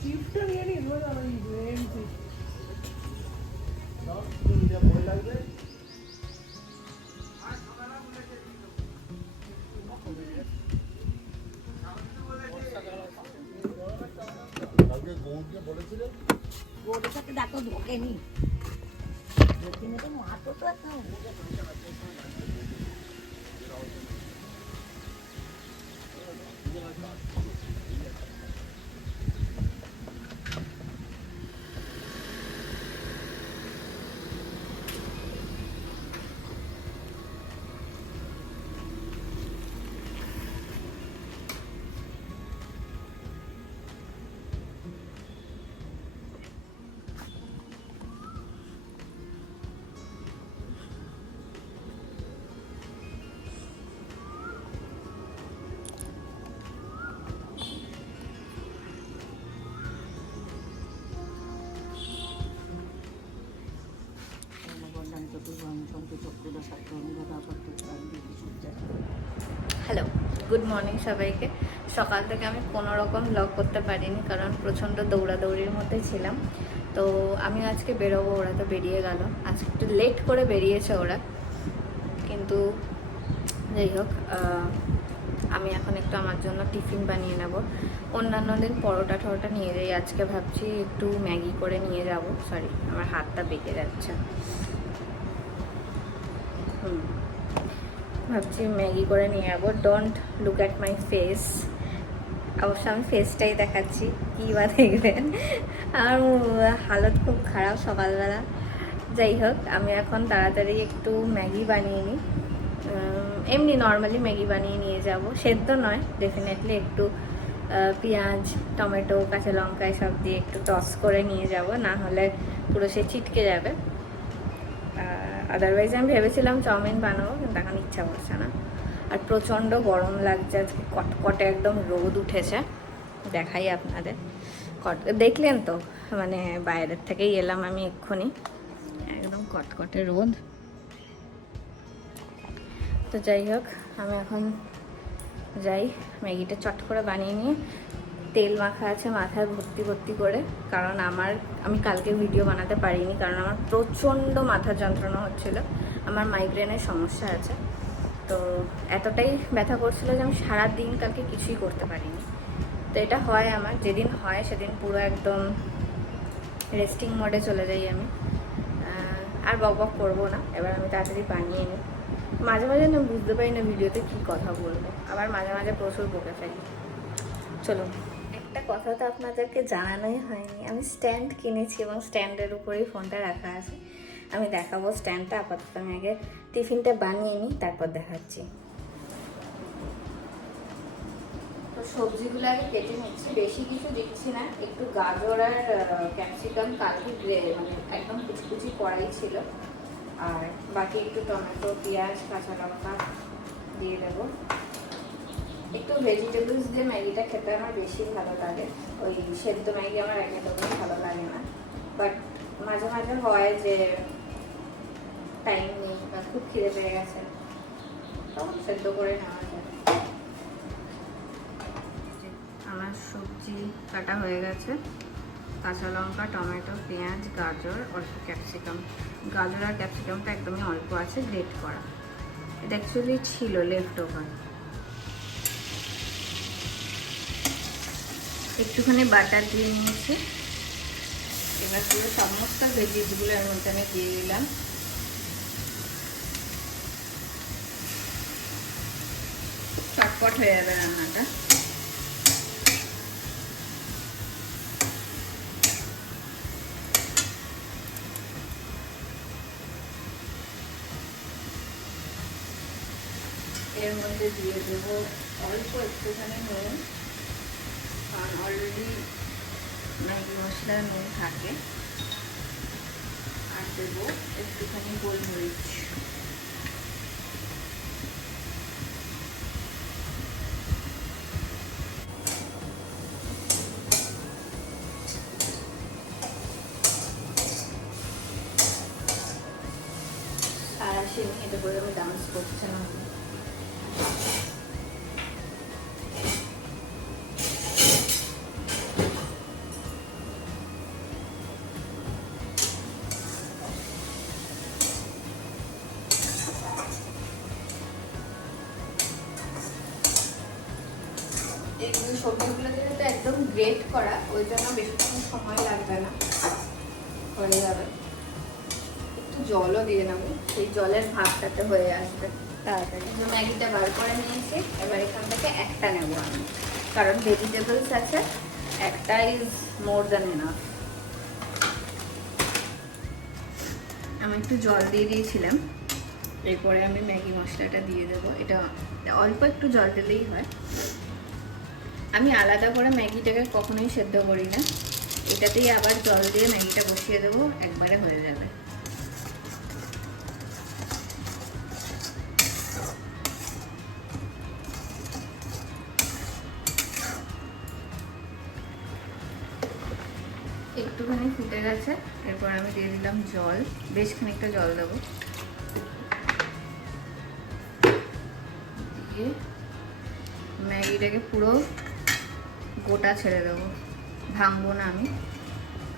চিপটা নিয়ে নিস বলে আমি এনেছি। কালকে গৌরকে বলেছিলেন গৌরের সাথে দেখো ঢোকেনি তো মাতো তো একটা হ্যালো, গুড মর্নিং সবাইকে। সকাল থেকে আমি কোনো রকম ব্লগ করতে পারিনি, কারণ প্রচণ্ড দৌড়াদৌড়ির মধ্যে ছিলাম। তো আমি আজকে বেরোবো, ওরা তো বেরিয়ে গেল। আজকে একটু লেট করে বেরিয়েছে ওরা, কিন্তু যাই হোক, আমি এখন একটু আমার জন্য টিফিন বানিয়ে নেব। অন্যান্য দিন পরোটা টরোটা নিয়ে যাই, আজকে ভাবছি একটু ম্যাগি করে নিয়ে যাব। সরি, আমার হাতটা বেঁকে যাচ্ছে। ভাবছি ম্যাগি করে নিয়ে যাবো। Don't look at my face. অবশ্য আমি ফেসটাই দেখাচ্ছি, কী বা দেখবেন। আমার হালত খুব খারাপ সকালবেলা। যাই হোক, আমি এখন তাড়াতাড়ি একটু ম্যাগি বানিয়ে নিই। এমনি নর্মালি ম্যাগি বানিয়ে নিয়ে যাব, সেদ্ধ নয়। ডেফিনেটলি একটু পেঁয়াজ, টমেটো, কাঁচা লঙ্কা এসব দিয়ে একটু টস করে নিয়ে যাব, না হলে পুরো সে ছিটকে যাবে। আদারওয়াইজ আমি ভেবেছিলাম চাউমিন বানাবো, কিন্তু এখন ইচ্ছা করছে না। আর প্রচণ্ড গরম লাগছে আজকে, কটকটে একদম রোদ উঠেছে। দেখাই আপনাদের, দেখলেন তো, মানে বাইরের থেকেই এলাম আমি এক্ষুনি, একদম কটকটে রোদ। তো যাই হোক, আমি এখন যাই ম্যাগিটা চট করে বানিয়ে নিয়ে। তেল মাখা আছে মাথায় ভর্তি ভর্তি করে, কারণ আমি কালকে ভিডিও বানাতে পারিনি, কারণ আমার প্রচণ্ড মাথা যন্ত্রণা হচ্ছিল। আমার মাইগ্রেনের সমস্যা আছে, তো এতটাই ব্যথা করছিল যে আমি সারাদিন কালকে কিছুই করতে পারিনি। তো এটা হয় আমার, যেদিন হয় সেদিন পুরো একদম রেস্টিং মোডে চলে যাই আমি। আর বক বক করবো না, এবার আমি তাড়াতাড়ি বানিয়ে নিই। মাঝে মাঝে না বুঝতে পারি না ভিডিওতে কী কথা বলবো, আবার মাঝে মাঝে প্রচুর বকে ফেলি। চলো, একটা কথা তো আপনাদেরকে জানানোই হয়নি, আমি স্ট্যান্ড কিনেছি এবং স্ট্যান্ডের উপরেই ফোনটা রাখা আছে। আমি দেখাবো স্ট্যান্ডটা। আপাতত আমি আগে টিফিনটা বানিয়ে নিই, তারপর দেখাচ্ছি। তো সবজিগুলো আগে কেটে নিচ্ছি, বেশি কিছু দিচ্ছি না। একটু গাজর আর ক্যাপসিকাম কালকে মানে একদম কুচি কুচি করাই ছিল, আর বাকি একটু টমেটো, পেঁয়াজ, কাঁচা লঙ্কা দিয়ে দেবো। একটু ভেজিটেবলস দিয়ে ম্যাগিটা খেতে আমার বেশি ভালো লাগে। ওই সেদ্ধ ম্যাগি আমার একদমই ভালো লাগে না, বাট মাঝে মাঝে হয় যে টাইম নেই বা খুব খিদে পেয়ে গেছে, তখন সেদ্ধ করে নেওয়া যায়। আমার সবজি কাটা হয়ে গেছে, কাঁচা লঙ্কা, টমেটো, পেঁয়াজ, গাজর, অল্প ক্যাপসিকাম। গাজর আর ক্যাপসিকামটা একদমই অল্প আছে, গ্রেট করা। এটা অ্যাকচুয়ালি ছিল লেফট ওভার। একটুখানি বাটার দিয়ে নিয়েছি। এবার পুরো সমস্ত ভেজিসগুলো এর মধ্যে আমি দিয়ে দিলাম। চটপট হয়ে যাবে রান্নাটা। এর মধ্যে দিয়ে দেবো অল্প একটুখানি নুন, কারণ অলরেডি ম্যাগি মশলা নুন থাকে। আর দেবো একটুখানি গোলমরিচ। আর আসেনি, এটা করে আমি ডান্স করছিলাম। এই সবজিগুলো যেহেতু একদম গ্রেট করা, ওই জন্য বেশিক্ষণ সময় লাগবে না, হয়ে যাবে। একটু জলও দিয়ে নেবো, সেই জলের ভাবটাতে হয়ে আসবে তাড়াতাড়ি। ম্যাগিটা বার করে নিয়েছি, এবার এখান থেকে একটা নেবো আমি, কারণ ভেজিটেবলস আছে, একটা ইজ মোর দ্যান এনাফ। আমি একটু জল দিয়ে দিয়েছিলাম, এরপরে আমি ম্যাগি মশলাটা দিয়ে দেবো। এটা অল্প একটু জল দিলেই হয়। আমি আলাদা করে ম্যাগিটাকে কখনোই সেদ্ধ করি না, এটাতেই আবার জল দিয়ে ম্যাগিটা বসিয়ে দেবো, একবারে হয়ে যাবে। একটুখানি ফুটে গেছে, এরপর আমি দিয়ে দিলাম জল, বেশ খানিকটা জল দেবো। দিয়ে ম্যাগিটাকে পুরো গোটা ছেড়ে দেবো, ভাঙবো না আমি,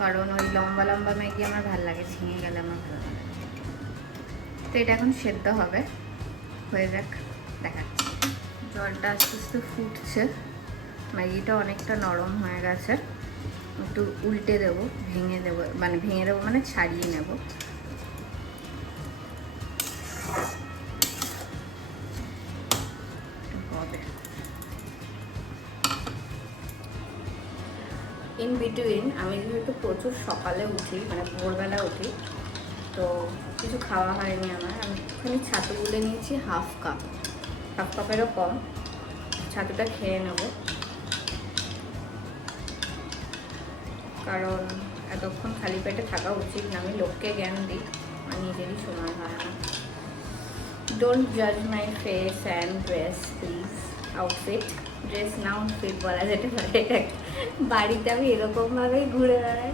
কারণ ওই লম্বা লম্বা ম্যাগি আমার ভালো লাগে, ঝিঙে গেলে আমার ভালো লাগে। তো এটা এখন সেদ্ধ হবে, হয়ে যাক, দেখাচ্ছি। জলটা আস্তে আস্তে ফুটছে, ম্যাগিটা অনেকটা নরম হয়ে গেছে। একটু উল্টে দেবো, ভেঙে দেবো মানে ছাড়িয়ে নেব। ইন বিটুইন আমি যেহেতু প্রচুর সকালে উঠি, মানে ভোরবেলা উঠি, তো কিছু খাওয়া হয়নি আমার। আমি একটুখানি ছাতু গুলে নিয়েছি, হাফ কাপেরও কম। ছাতুটা খেয়ে নেব, কারণ এতক্ষণ খালি পেটে থাকা উচিত না। আমি লোককে জ্ঞান দিই, আমার নিজেরই সময় হয় না। ডোন্ট জাজ my face and dress please. Outfit, dress না আউটফিট বলা যেতে পারে। বাড়িতে আমি এরকমভাবেই ঘুরে বেড়াই।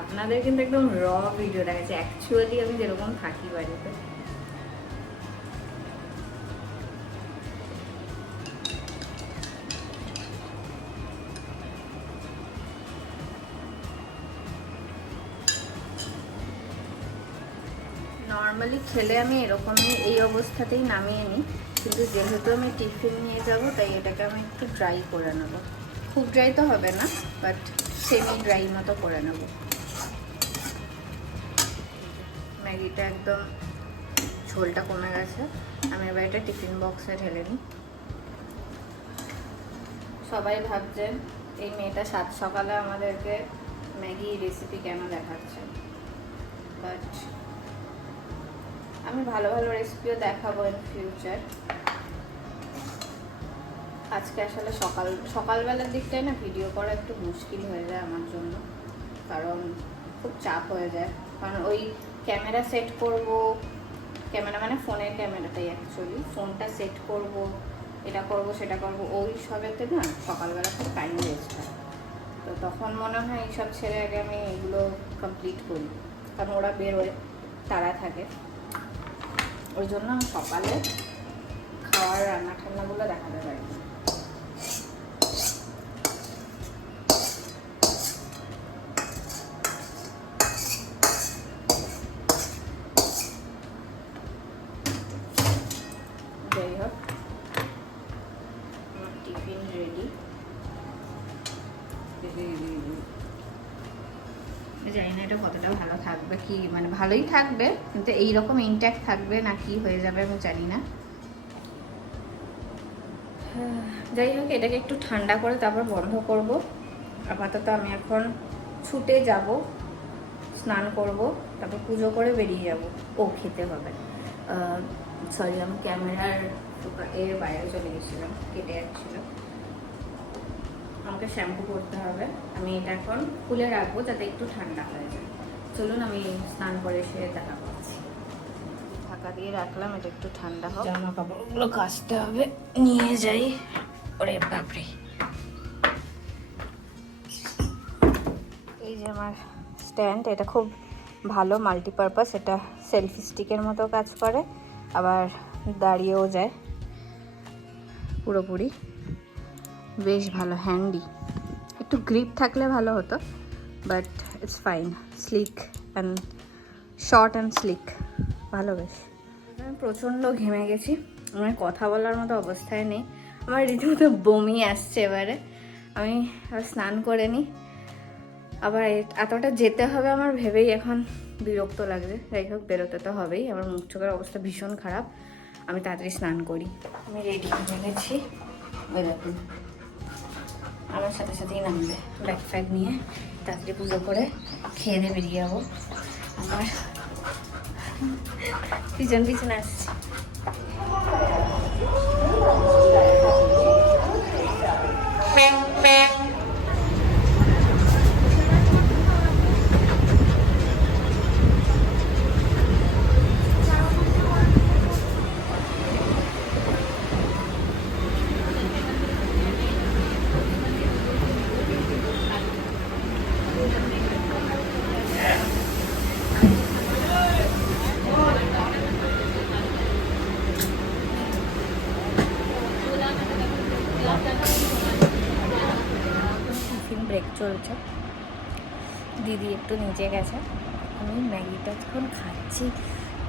আপনাদের কিন্তু একদম র ভিডিও দেখাচ্ছে, অ্যাকচুয়ালি আমি যেরকম থাকি বাড়িতে। নর্মালি খেলে আমি এরকমই এই অবস্থাতেই নামিয়ে নিই, কিন্তু যেহেতু আমি টিফিন নিয়ে যাব, তাই এটাকে আমি একটু ড্রাই করে নেব। খুব ড্রাই তো হবে না, বাট সেমি ড্রাই মতো করে নেব। ম্যাগিটা একদম ঝোলটা কমে গেছে, আমি এবার এটা টিফিন বক্সে ঢেলে নিই। সবাই ভাবছেন এই মেয়েটা সাত সকালে আমাদেরকে ম্যাগি রেসিপি কেন দেখাচ্ছে, বাট আমি ভালো ভালো রেসিপিও দেখাবো ইন ফিউচার। আজকে আসলে সকালবেলার দিকটায় না ভিডিও করা একটু মুশকিল হয়ে যায় আমার জন্য, কারণ খুব চাপ হয়ে যায়। কারণ ওই ক্যামেরা সেট করব, ক্যামেরা মানে ফোনের ক্যামেরাটাই, অ্যাকচুয়ালি ফোনটা সেট করব, এটা করব সেটা করব, ওই সবেতে না সকালবেলা খুব টাইম ওয়েস্ট হয়। তো তখন মনে হয় এইসব ছেড়ে আগে আমি এগুলো কমপ্লিট করি, কারণ ওরা বেরোয়, তারা থাকে। ওই জন্য আমি সকালে খাওয়ার রান্না ঠান্নাগুলো দেখাতে পারি। যাই হোক, আমার টিফিন রেডি। জানি না এটা কতটা ভালো থাকবে, কি মানে ভালোই থাকবে, কিন্তু এইরকম ইনট্যাক্ট থাকবে না কি হয়ে যাবে আমি জানি না। যাই হোক, এটাকে একটু ঠান্ডা করে তারপর বন্ধ করব। আপাতত আমি এখন ছুটে যাব, স্নান করব, তারপর পুজো করে বেরিয়ে যাব। ও খেতে হবে, সরি আমি ক্যামেরার এর বাইরে চলে গেছিলাম, কেটে যাচ্ছিল। আমাকে শ্যাম্পু করতে হবে, আমি এটা এখন খুলে রাখবো যাতে একটু ঠান্ডা হয়ে যায়। চলুন আমি স্নান করে এসে দেখা করছি। ঢাকা দিয়ে রাখলাম, এটা একটু ঠান্ডা হোক। জামা কাপড়গুলো কাচতে হবে, নিয়ে যাই। ওরে বাপরে, এই যে আমার স্ট্যান্ড, এটা খুব ভালো, মাল্টিপারপাস। এটা সেলফি স্টিকের মতো কাজ করে, আবার দাঁড়িয়েও যায় পুরোপুরি, বেশ ভালো, হ্যান্ডি। একটু গ্রিপ থাকলে ভালো হতো, but it's fine, slick and short and slick, ভালো বেশ। আমি প্রচণ্ড ঘেমে গেছি, আমার কথা বলার মতো অবস্থায় নেই, আমার রীতিমতো বমি আসছে। এবারে আমি আবার স্নান করে নিই, আবার এতটা যেতে হবে আমার ভেবেই এখন বিরক্ত লাগছে। যাই হোক, বেরোতে তো হবেই, আমার মুখ চোখের অবস্থা ভীষণ খারাপ। আমি তাড়াতাড়ি স্নান করি। আমি রেডি হয়ে গেছি, ওই দেখুন আমার সাথে সাথেই নামবে ব্যাগ ফ্যাগ নিয়ে। তাড়াতাড়ি পুজো করে খেয়ে দিয়ে বেরিয়ে যাবো। আমার পিছন পিছন আসছে। টিফিন ব্রেক চলছে, দিদি একটু নিচে গেছে, আমি ম্যাগিটা যখন খাচ্ছি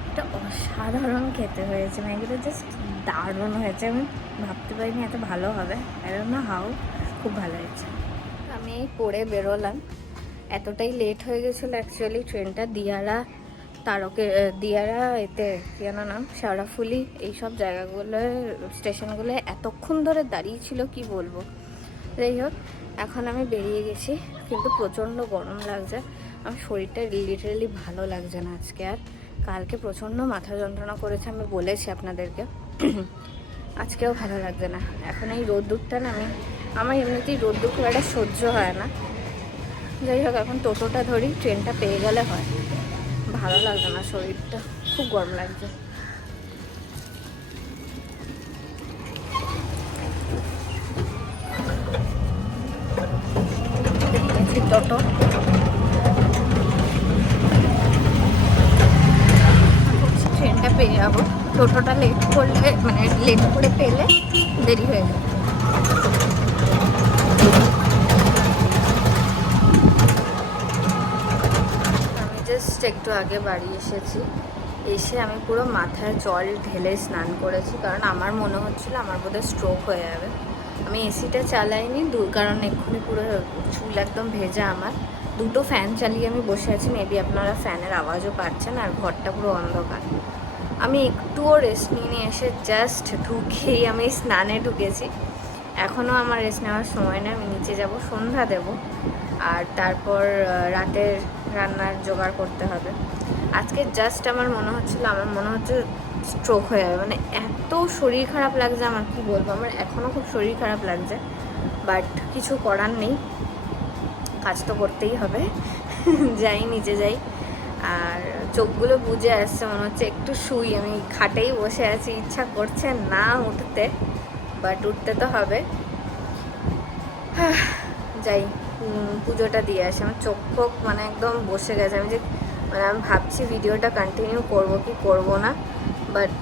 এটা অসাধারণ খেতে হয়েছে। ম্যাগিটা জাস্ট দারুণ হয়েছে, আমি ভাবতে পারিনি এত ভালো হবে। আই ডোন্ট নো হাউ, খুব ভালো হয়েছে। আমি এই পড়ে বেরোলাম, এতটাই লেট হয়ে গেছিলো অ্যাকচুয়ালি ট্রেনটা। দিয়ারা এতে কি যেন নাম, শেওড়াফুলি, এইসব জায়গাগুলোয় স্টেশনগুলোয় এতক্ষণ ধরে দাঁড়িয়ে ছিল কি বলবো। যাই হোক, এখন আমি বেরিয়ে গেছি, কিন্তু প্রচণ্ড গরম লাগছে। আমার শরীরটা লিটারেলি ভালো লাগছে না আজকে আর। কালকে প্রচণ্ড মাথা যন্ত্রণা করেছে, আমি বলেছি আপনাদেরকে। আজকেও ভালো লাগছে না। এখন এই রোদ্দুরটা না, আমার এমনিতেই রোদ্দুর খুব একটা সহ্য হয় না। যাই হোক, এখন টোটোটা ধরি, ট্রেনটা পেয়ে গেলে হয়। ভালো লাগছে না, শরীরটা খুব গরম লাগছে। টোটো ট্রেনটা পেয়ে যাবো, টোটোটা লেট করলে মানে লেট করে পেলে দেরি হয়ে যাবে। আমি জাস্ট একটু আগে বাড়ি এসেছি, এসে আমি পুরো মাথায় জল ঢেলে স্নান করেছি, কারণ আমার মনে হচ্ছিল আমার বোধহয় স্ট্রোক হয়ে যাবে। আমি এসিটা চালাইনি, কারণ এক্ষুনি পুরো চুল একদম ভেজা আমার। দুটো ফ্যান চালিয়ে আমি বসে আছি, মেবি আপনারা ফ্যানের আওয়াজও পাচ্ছেন, আর ঘরটা পুরো অন্ধকার। আমি একটুও রেস্ট নিয়ে এসে জাস্ট ঢুকেই আমি স্নানে ঢুকেছি। এখনও আমার রেস্ট নেওয়ার সময় নেই, আমি নিচে যাব, সন্ধ্যা দেব, আর তারপর রাতের রান্নার জোগাড় করতে হবে। আজকে জাস্ট আমার মনে হচ্ছে স্ট্রোক হয়ে যাবে, মানে এত শরীর খারাপ লাগছে আমার, কি বলবো। আমার এখনও খুব শরীর খারাপ লাগছে, বাট কিছু করার নেই, কাজ তো করতেই হবে। যাই, নিচে যাই। আর চোখগুলো বুজে আসছে, মনে হচ্ছে একটু শুই। আমি খাটেই বসে আছি, ইচ্ছা করছে না উঠতে, বাট উঠতে তো হবে। যাই, পুজোটা দিয়ে আসি। আমার চোখ মানে একদম বসে গেছে। আমি ভাবছি ভিডিওটা কন্টিনিউ করব কি করব না, বাট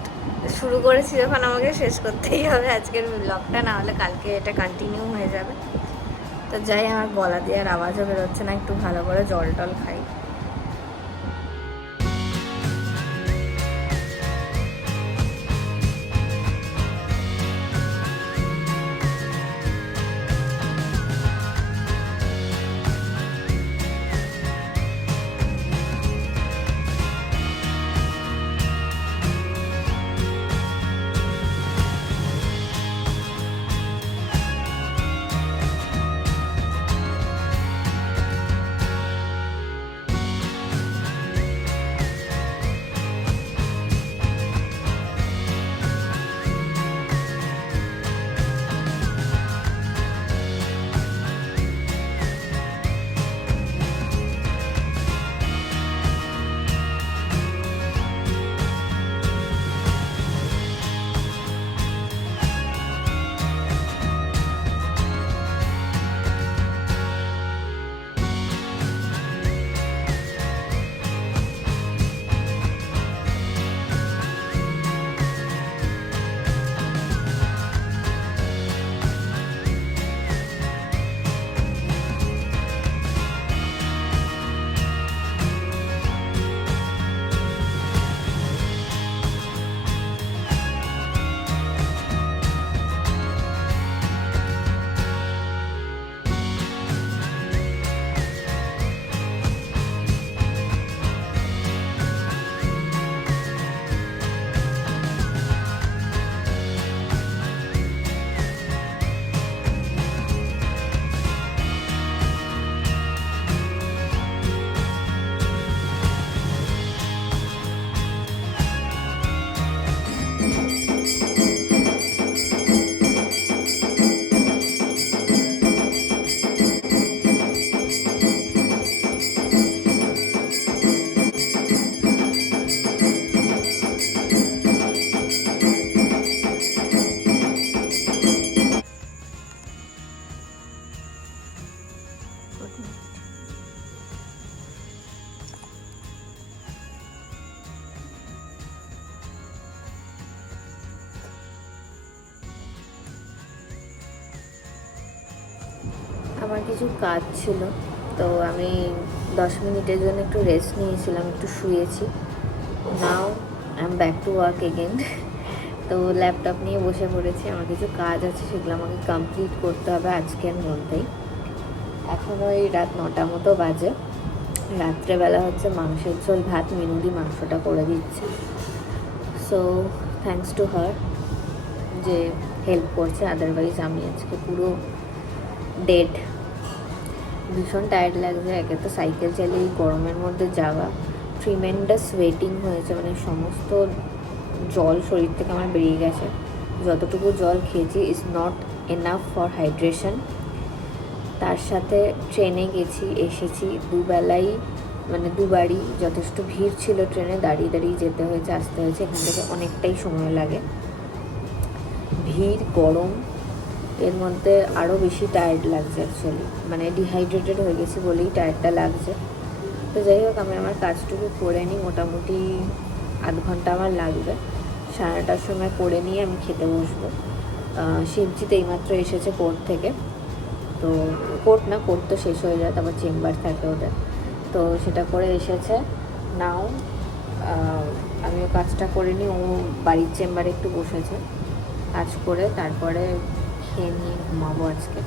শুরু করেছি যখন আমাকে শেষ করতেই হবে আজকের ব্লগটা, না হলে কালকে এটা কন্টিনিউ হয়ে যাবে। তো যাই, আমার গলা দিয়ে আর আওয়াজও বেরোচ্ছে না, একটু ভালো করে জল টল খাই। কিছু কাজ ছিল, তো আমি 10 মিনিটের জন্য একটু রেস্ট নিয়েছিলাম, একটু শুয়েছি। Now I am back to work again. তো ল্যাপটপ নিয়ে বসে পড়েছি, আমার কিছু কাজ আছে, সেগুলো আমাকে কমপ্লিট করতে হবে আজকের মধ্যেই। এখন ওই রাত 9টা মতো বাজে। রাত্রেবেলা হচ্ছে মাংসের ঝোল ভাত, মিনুদি মাংসটা করে দিচ্ছে। সো থ্যাঙ্কস টু হার যে হেল্প করছে, আদারওয়াইজ আমি আজকে পুরো ডেড। ভীষণ টায়ার্ড লাগছে, একে তো সাইকেল চালিয়ে গরমের মধ্যে যাওয়া, ট্রিমেন্ডাস ওয়েটিং হয়েছে, মানে সমস্ত জল শরীর থেকে আমার বেরিয়ে গেছে। যতটুকু জল খেয়েছি is not enough for hydration. তার সাথে ট্রেনে গেছি, এসেছি দুবেলাই, মানে দুবারই যথেষ্ট ভিড় ছিল ট্রেনে, দাঁড়িয়ে দাঁড়িয়ে যেতে হয়েছে, আসতে হয়েছে, এখান থেকে অনেকটাই সময় লাগে। ভিড়, গরম, এর মধ্যে আরও বেশি টায়ার্ড লাগছে অ্যাকচুয়ালি, মানে ডিহাইড্রেটেড হয়ে গেছি বলেই টায়ার্ডটা লাগছে। তো যাই হোক, আমি আমার কাজটুকু করে নিই, মোটামুটি আধ ঘন্টা আমার লাগবে। 9:30টার সময় করে নিয়ে আমি খেতে বসবো। শিবজিৎ এইমাত্র এসেছে কোর্ট থেকে, তো কোর্ট তো শেষ হয়ে যায়, তারপর চেম্বার থাকে ওদের, তো সেটা করে এসেছে। নাও আমিও কাজটা করে নিই, ও বাড়ির চেম্বারে একটু বসেছে, কাজ করে তারপরে খেয়ে নিয়ে ঘুমাবো। আজকে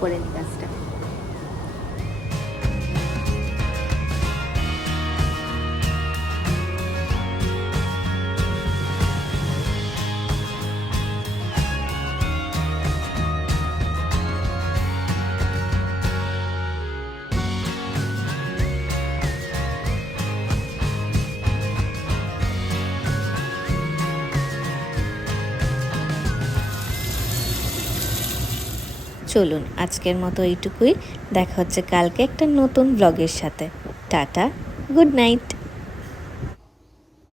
করে নিই কাজটা। চলুন আজকের মতো এইটুকুই, দেখা হচ্ছে কালকে একটা নতুন ব্লগের সাথে। Tata, good night.